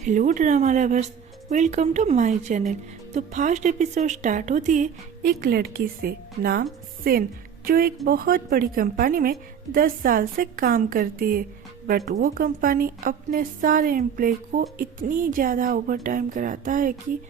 Hello drama lovers, welcome to my channel. तो first episode start होती है एक लड़की से नाम सेन, जो एक बहुत बड़ी कंपनी में 10 साल से काम करती है। बट वो कंपनी अपने सारे एम्प्लॉय को इतनी ज़्यादा ओवर टाइम कराता है कि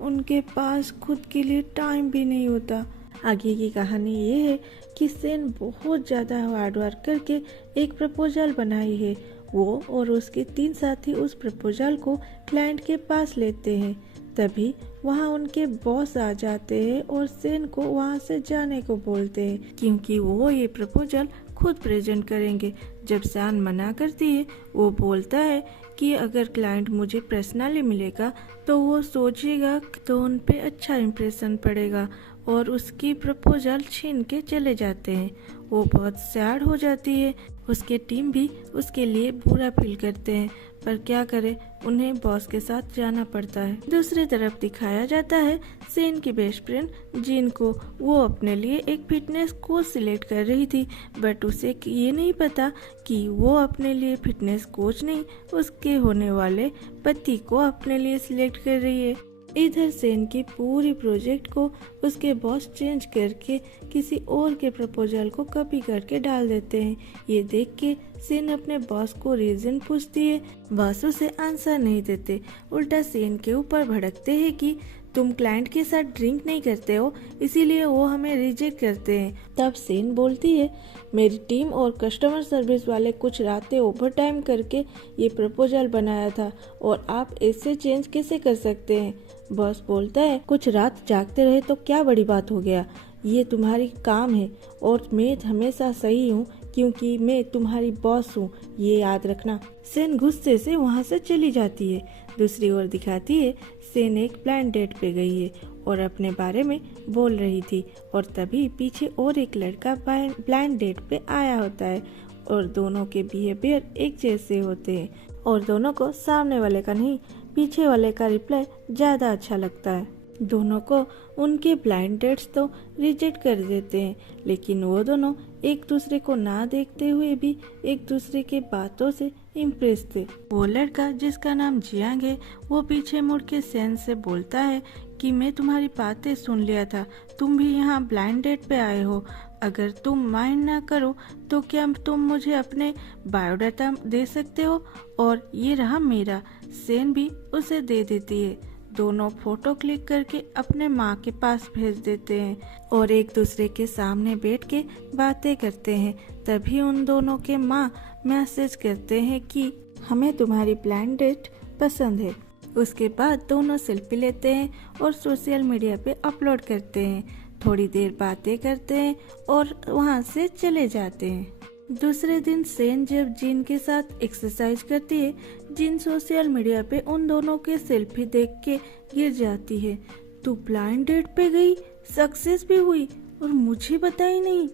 उनके पास खुद के लिए टाइम भी नहीं होता। आगे की कहानी ये है कि सेन बहुत ज़्यादा हार्ड वर्क करके एक प्रपोजल बनाई है। वो और उसके 3 साथी उस प्रपोजल को क्लाइंट के पास लेते हैं। तभी वहाँ उनके बॉस आ जाते हैं और सेन को वहाँ से जाने को बोलते हैं, क्योंकि वो ये प्रपोजल खुद प्रेजेंट करेंगे। जब सेन मना करती है, वो बोलता है कि अगर क्लाइंट मुझे पर्सनली मिलेगा तो वो सोचेगा तो उन पे अच्छा इम्प्रेशन पड़ेगा, और उसकी प्रपोजल छीन के चले जाते हैं। वो बहुत सैड हो जाती है। उसके टीम भी उसके लिए बुरा फील करते हैं, पर क्या करे, उन्हें बॉस के साथ जाना पड़ता है। दूसरी तरफ दिखाया जाता है सेन की बेस्ट फ्रेंड जिन को। वो अपने लिए एक फिटनेस कोच सिलेक्ट कर रही थी, बट उसे ये नहीं पता कि वो अपने लिए फिटनेस कोच नहीं, उसके होने वाले पति को अपने लिए सिलेक्ट कर रही है। इधर सेन की पूरी प्रोजेक्ट को उसके बॉस चेंज करके किसी और के प्रपोजल को कॉपी करके डाल देते हैं। ये देख के सेन अपने बॉस को रीजन पूछती है। बॉस उसे आंसर नहीं देते, उल्टा सेन के ऊपर भड़कते हैं कि तुम क्लाइंट के साथ ड्रिंक नहीं करते हो, इसीलिए वो हमें रिजेक्ट करते हैं। तब सेन बोलती है, मेरी टीम और कस्टमर सर्विस वाले कुछ रातें ओवर टाइम करके ये प्रपोजल बनाया था, और आप इससे चेंज कैसे कर सकते हैं। बॉस बोलता है, कुछ रात जागते रहे तो क्या बड़ी बात हो गया, ये तुम्हारी काम है और मैं हमेशा सही हूँ क्योंकि मैं तुम्हारी बॉस हूँ, ये याद रखना। सेन गुस्से से वहाँ से चली जाती है। दूसरी ओर दिखाती है सेन एक ब्लाइंड डेट पे गई है और अपने बारे में बोल रही थी, और तभी पीछे और एक लड़का ब्लाइंड डेट पे आया होता है, और दोनों के बिहेवियर एक जैसे होते हैं, और दोनों को सामने वाले का नहीं, पीछे वाले का रिप्लाई ज़्यादा अच्छा लगता है। दोनों को उनके ब्लाइंड डेट्स तो रिजेक्ट कर देते हैं, लेकिन वो दोनों एक दूसरे को ना देखते हुए भी एक दूसरे के बातों से इम्प्रेस थे। वो लड़का जिसका नाम जियांग है, वो पीछे मुड़ के सेन से बोलता है कि मैं तुम्हारी बातें सुन लिया था, तुम भी यहाँ ब्लाइंड डेट पे आए हो। अगर तुम माइंड ना करो तो क्या तुम मुझे अपने बायोडाटा दे सकते हो, और ये रहा मेरा। सेन भी उसे दे देती है। दोनों फोटो क्लिक करके अपने माँ के पास भेज देते हैं और एक दूसरे के सामने बैठ के बातें करते हैं। तभी उन दोनों के माँ मैसेज करते हैं कि हमें तुम्हारी ब्लाइंड डेट पसंद है। उसके बाद दोनों सेल्फी लेते हैं और सोशल मीडिया पे अपलोड करते हैं। थोड़ी देर बातें करते हैं और वहाँ से चले जाते हैं। दूसरे दिन सेन जब जिन के साथ एक्सरसाइज करती है, जिन सोशल मीडिया पे उन दोनों के सेल्फी देख के गिर जाती है। तू ब्लाइंड डेट पे गई, सक्सेस भी हुई और मुझे बताई नहीं।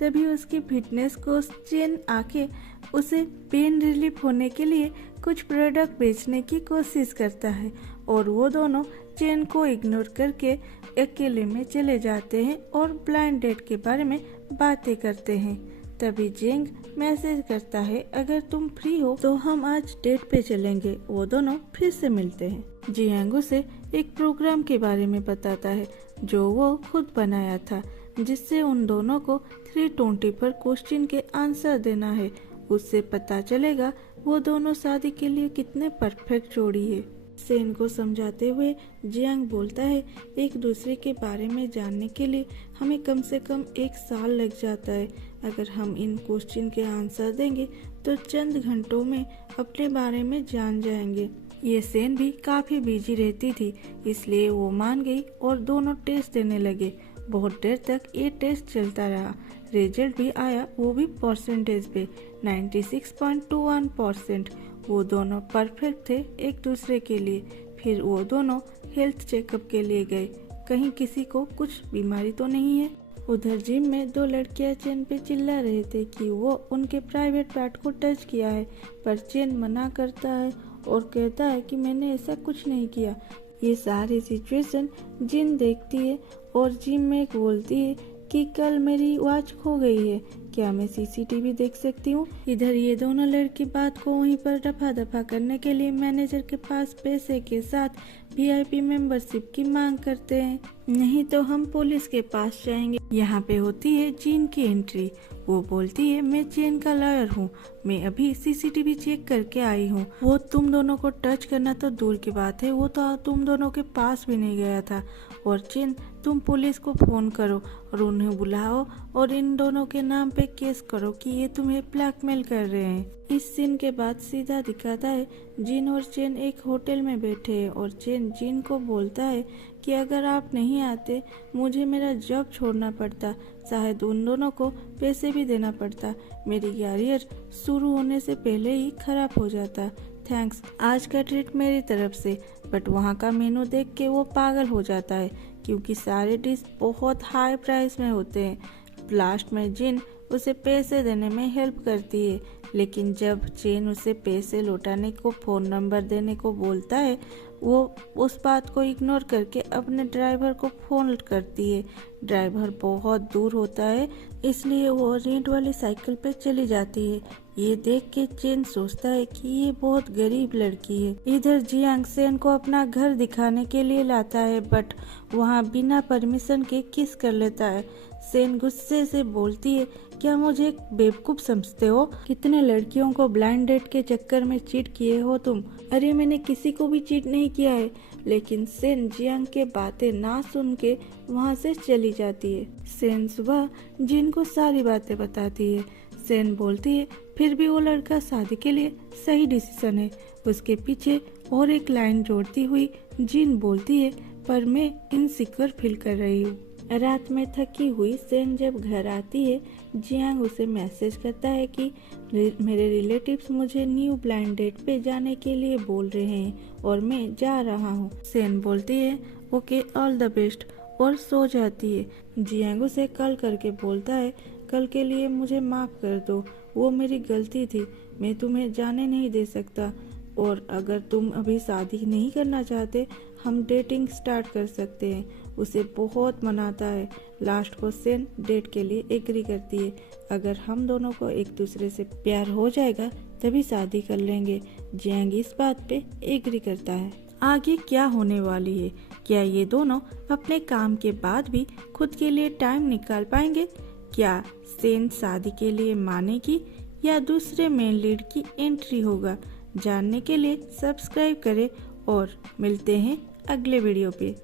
तभी उसकी फिटनेस कोच चेन आके उसे पेन रिलीफ होने के लिए कुछ प्रोडक्ट बेचने की कोशिश करता है, और वो दोनों चेन को इग्नोर करके अकेले में चले जाते हैं और ब्लाइंड डेट के बारे में बातें करते हैं। तभी जेंग मैसेज करता है, अगर तुम फ्री हो तो हम आज डेट पे चलेंगे। वो दोनों फिर से मिलते हैं। जियांग उसे एक प्रोग्राम के बारे में बताता है जो वो खुद बनाया था, जिससे उन दोनों को 320 पर क्वेश्चन के आंसर देना है। उससे पता चलेगा वो दोनों शादी के लिए कितने परफेक्ट जोड़ी है। सेन को समझाते हुए जियांग बोलता है, एक दूसरे के बारे में जानने के लिए हमें कम से कम 1 साल लग जाता है। अगर हम इन क्वेश्चन के आंसर देंगे तो चंद घंटों में अपने बारे में जान जाएंगे। ये सेन भी काफ़ी बिजी रहती थी, इसलिए वो मान गई और दोनों टेस्ट देने लगे। बहुत देर तक ये टेस्ट चलता रहा। रिजल्ट भी आया, वो भी परसेंटेज पे 96.21%। वो दोनों परफेक्ट थे एक दूसरे के लिए। फिर वो दोनों हेल्थ चेकअप के लिए गए, कहीं किसी को कुछ बीमारी तो नहीं है। उधर जिम में 2 लड़कियां चेन पे चिल्ला रहे थे कि वो उनके प्राइवेट पार्ट को टच किया है, पर चेन मना करता है और कहता है कि मैंने ऐसा कुछ नहीं किया। ये सारी सिचुएशन जिन देखती है और जिम में बोलती है कि कल मेरी वॉच खो गई है, क्या मैं सीसीटीवी देख सकती हूँ? इधर ये दोनों लड़की बात को वहीं पर रफा दफा करने के लिए मैनेजर के पास पैसे के साथ वीआईपी मेंबरशिप की मांग करते हैं, नहीं तो हम पुलिस के पास जाएंगे। यहाँ पे होती है जीन की एंट्री। वो बोलती है, मैं जेन का लॉयर हूँ, मैं अभी सीसीटीवी चेक करके आई हूँ। वो तुम दोनों को टच करना तो दूर की बात है, वो तो तुम दोनों के पास भी नहीं गया था। और जेन, तुम पुलिस को फोन करो और उन्हें बुलाओ और इन दोनों के नाम पे केस करो कि ये तुम्हें ब्लैकमेल कर रहे हैं। इस सीन के बाद सीधा दिखाता है जिन और चेन एक होटल में बैठे हैं और चेन जिन को बोलता है कि अगर आप नहीं आते मुझे मेरा जॉब छोड़ना पड़ता, शायद उन दोनों को पैसे भी देना पड़ता, मेरी कैरियर शुरू होने से पहले ही खराब हो जाता। थैंक्स, आज का ट्रीट मेरी तरफ से। बट वहाँ का मेनू देख के वो पागल हो जाता है क्योंकि सारे डिश बहुत हाई प्राइस में होते हैं। लास्ट में जिन उसे पैसे देने में हेल्प करती है, लेकिन जब चेन उसे पैसे लौटाने को फ़ोन नंबर देने को बोलता है, वो उस बात को इग्नोर करके अपने ड्राइवर को फ़ोन करती है। ड्राइवर बहुत दूर होता है, इसलिए वो रेंट वाली साइकिल पे चली जाती है। ये देख के चेन सोचता है कि ये बहुत गरीब लड़की है। इधर जियांग सेन को अपना घर दिखाने के लिए लाता है, बट वहाँ बिना परमिशन के किस कर लेता है। सेन गुस्से से बोलती है, क्या मुझे एक बेवकूफ़ समझते हो? कितने लड़कियों को ब्लाइंड डेट के चक्कर में चीट किए हो तुम? अरे मैंने किसी को भी चीट नहीं किया है। लेकिन सेन जियांग के बातें ना सुन के वहाँ से चली जाती है। सेन सुबह जिन को सारी बातें बताती है। सेन बोलती है, फिर भी वो लड़का शादी के लिए सही डिसीजन है। उसके पीछे और एक लाइन जोड़ती हुई जिन बोलती है, पर मैं इनसिक्योर फील कर रही हूँ। रात में थकी हुई सेन जब घर आती है, जियांग उसे मैसेज करता है कि मेरे रिलेटिव्स मुझे न्यू ब्लाइंड डेट पे जाने के लिए बोल रहे हैं और मैं जा रहा हूँ। सेन बोलती है, ओके, ऑल द बेस्ट, और सो जाती है। जियांग उसे कल करके बोलता है, कल के लिए मुझे माफ़ कर दो, वो मेरी गलती थी, मैं तुम्हें जाने नहीं दे सकता, और अगर तुम अभी शादी नहीं करना चाहते हम डेटिंग स्टार्ट कर सकते हैं। उसे बहुत मनाता है। लास्ट को सेन डेट के लिए एग्री करती है। अगर हम दोनों को एक दूसरे से प्यार हो जाएगा तभी शादी कर लेंगे। जियांग इस बात पे एग्री करता है। आगे क्या होने वाली है? क्या ये दोनों अपने काम के बाद भी खुद के लिए टाइम निकाल पाएंगे? क्या सेन शादी के लिए मानेगी या दूसरे मेन लीड की एंट्री होगा? जानने के लिए सब्सक्राइब करें और मिलते हैं अगले वीडियो पे।